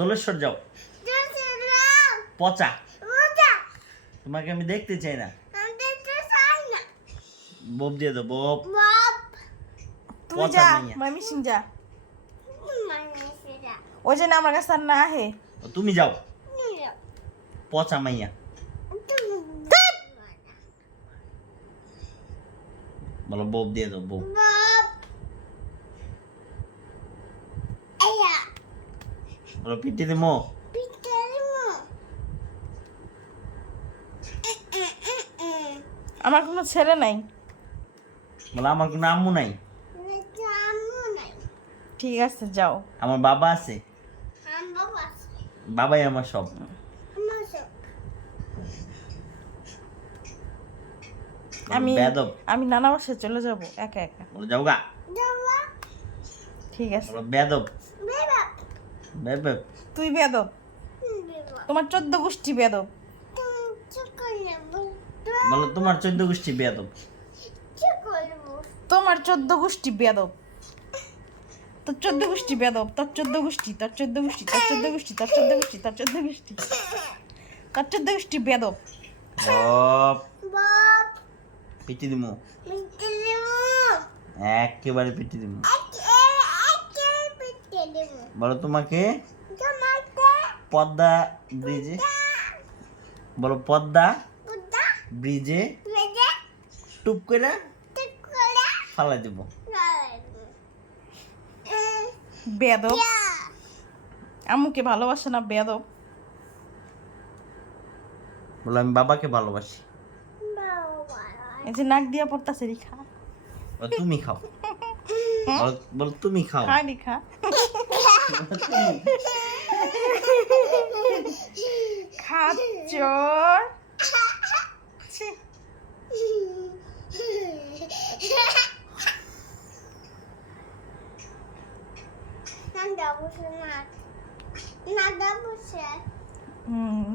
দোলেশ্বর যাও। পচা, তোমাকে আমি দেখতে চাই না। বব দিয়ে দাও, বব। তুই যা মামি সিং যা, ওই যে না আমার কাছে আর না হে। তুমি যাও, পচা মাইয়া। বলো বব দিয়ে দাও, বব। বলো পিটি দিমো। আমার কোনো ছেলে নাই। বলো আমার কোনো আম্মু নাই। ঠিক আছে যাও। আমার বাবা আছে, বাবাই আমার সব। আমি নানা বাসায় চলে যাব একা একা। বলো যাও গা। ঠিক আছে। বলো বেদব, বেদব। তুই বেদব, তোমার 14 গোষ্ঠী বেদব। বলো তোমার 14 গোষ্ঠী বেদব। তোমার 14 গোষ্ঠী বেদব, তোর 14 গোষ্ঠী বেদব, তোর 14 গোষ্ঠী, তোর 14 গোষ্ঠী, তোর 14 গোষ্ঠী, তোর 14 গোষ্ঠী, তোর 14 গোষ্ঠী, তোর 14 গোষ্ঠী বেদব। বব পিটি দিমু, একেবারে পিটি দিমু। বলো তোমাকে পদ্মা ব্রিজে, বলো পদ্মা ব্রিজে টুপ করে ফালাই দেব। বেদব, আম্মুকে ভালোবাসে না বেদব। বলো আমি বাবাকে ভালোবাসি। এই যে নাক দিয়া পড়তাছে রিখা। বলো তুমি খাও, বলো তুমি খাও। খা রিখা, খাচ্চর। ছি।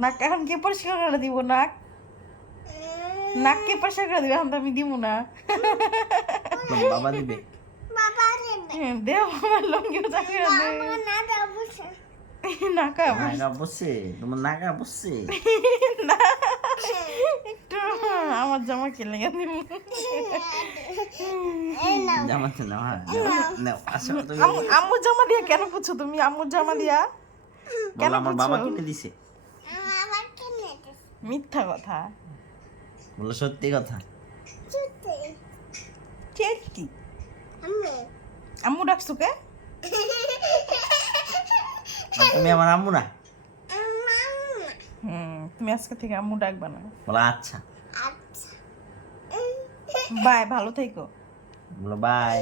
নাক এখন কে পরিষ্কার করে দিব? নাক নাক কে পরিষ্কার করে দিবে? এখন তো আমি দিব না। বাবা দিবে। দেও আমার লঙ্গিও চাকরি দে। নাকা নাগা বসে, তোমার নাগা বসে। না একটু আমার জামা কে লেগে দিব। জামাতে নাও, হ্যাঁ নাও। আসো তুমি। আম্মু জামা দিয়া কেন পুছো তুমি? আম্মুর জামা দিয়া কেন বলো আমার পুছো? বাবা কিনে দিছে। মিথ্যা কথা। বলো সত্যি কথা। সত্যি। আম্মু ডাকছো কে? তুমি আমার আম্মু না। তুমি আজকে থেকে আম্মু ডাকবা না। বলো আচ্ছা। বাই, ভালো থেকো। বলো বাই।